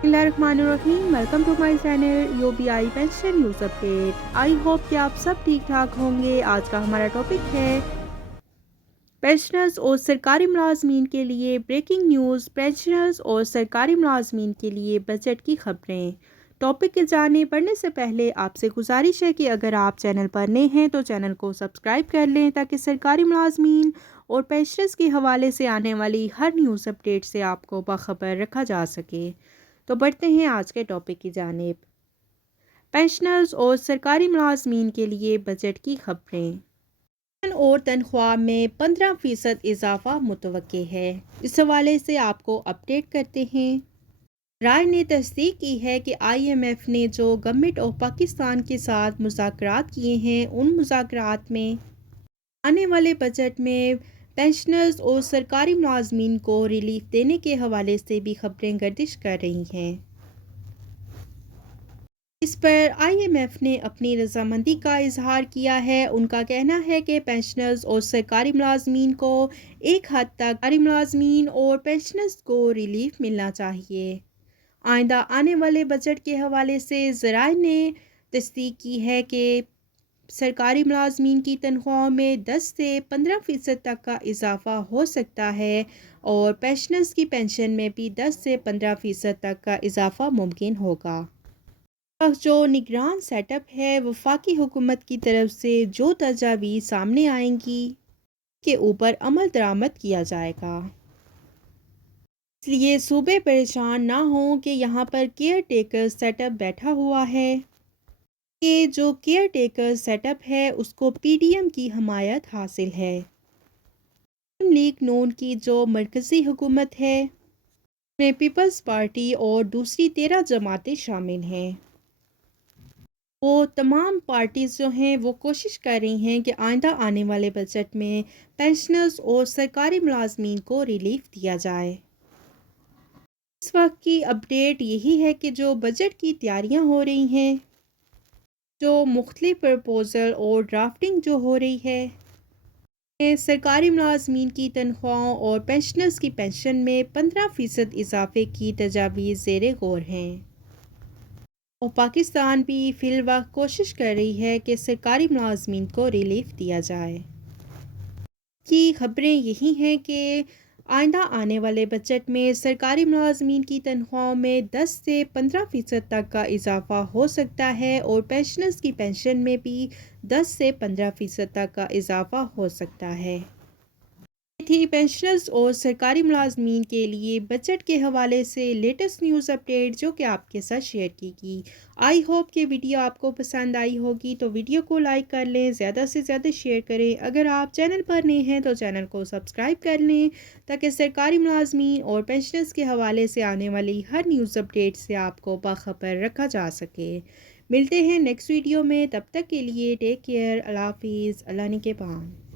बिस्मिल्लाहिर्रहमानिर्रहीम। Welcome to my channel UBI pension news update. I hope कि आप सब ठीक ठाक होंगे। आज का हमारा टॉपिक है पेंशनर्स और सरकारी मुलाजमीन के लिए ब्रेकिंग न्यूज़। पेंशनर्स और सरकारी मुलाजमीन के लिए बजट की खबरें। टॉपिक के जाने पढ़ने से पहले आपसे गुजारिश है कि अगर आप चैनल पर नए हैं तो चैनल को सब्सक्राइब कर लें ताकि सरकारी मुलाजमीन और पेंशनर्स के हवाले से आने वाली हर न्यूज़ अपडेट से आपको बाखबर रखा जा सके। तो बढ़ते हैं आज के टॉपिक की जानिब। पेंशनर्स और सरकारी मुलाजमीन के लिए बजट की खबरें। पेंशन और तनख्वाह में 15% इजाफा मुतवक्के है। इस हवाले से आपको अपडेट करते हैं। राय ने तस्दीक की है कि IMF ने जो गवर्नमेंट ऑफ पाकिस्तान के साथ मुज़ाकरात किए हैं उन मुज़ाकरात में आने वाले बजट में पेंशनर्स और सरकारी मुलाजमीन को रिलीफ देने के हवाले से भी खबरें गर्दिश कर रही हैं। इस पर IMF ने अपनी रजामंदी का इजहार किया है। उनका कहना है कि पेंशनर्स और सरकारी मुलाजमीन को एक हद तक सरकारी मुलाजमीन और पेंशनर्स को रिलीफ मिलना चाहिए। आइंदा आने वाले बजट के हवाले से ज़राए ने तस्दीक की है कि सरकारी मुलाजमीन की तनख्वाह में 10 से 15% तक का इजाफा हो सकता है और पेंशनर्स की पेंशन में भी 10 से 15% तक का इजाफा मुमकिन होगा। जो निगरान सेटअप है वफाकी हुकूमत की तरफ से जो तजावीज़ सामने आएंगी के ऊपर अमल दरामद किया जाएगा। इसलिए सूबे परेशान ना हों कि यहाँ पर केयर टेकर सेटअप बैठा हुआ है। ये जो केयर टेकर सेटअप है उसको PDM की हमायत हासिल है। मुस्लिम लीग नून की जो मरकज़ी हुकूमत है में पीपल्स पार्टी और दूसरी 13 जमातें शामिल हैं। वो तमाम पार्टीज़ जो हैं वो कोशिश कर रही हैं कि आइंदा आने वाले बजट में पेंशनर्स और सरकारी मुलाजमीन को रिलीफ दिया जाए। इस वक्त की अपडेट यही है कि जो बजट की तैयारियां हो रही हैं, जो मुख्तलिफ प्रपोज़ल और ड्राफ्टिंग जो हो रही है, सरकारी मुलाजमीन की तनख्वाहों और पेंशनर्स की पेंशन में 15% इजाफे की तजावीज़ ज़ेरे गौर हैं। और पाकिस्तान भी फिलवक्त कोशिश कर रही है कि सरकारी मुलाजमीन को रिलीफ दिया जाए। की खबरें यही हैं कि आइंदा आने वाले बजट में सरकारी मुलाजमीन की तनख्वाहों में 10 से 15% तक का इजाफा हो सकता है और पेंशनर्स की पेंशन में भी 10 से 15% तक का इजाफा हो सकता है। थी पेंशनर्स और सरकारी मुलाजमीन के लिए बजट के हवाले से लेटेस्ट न्यूज़ अपडेट जो कि आपके साथ शेयर की गई। आई होप कि वीडियो आपको पसंद आई होगी, तो वीडियो को लाइक कर लें, ज़्यादा से ज़्यादा शेयर करें। अगर आप चैनल पर नए हैं तो चैनल को सब्सक्राइब कर लें ताकि सरकारी मुलाजमीन और पेंशनर्स के हवाले से आने वाली हर न्यूज़ अपडेट से आपको बाखबर रखा जा सके। मिलते हैं नेक्स्ट वीडियो में, तब तक के लिए टेक केयर। अल्लाह हाफिज़। अल्लाह ने के पाम।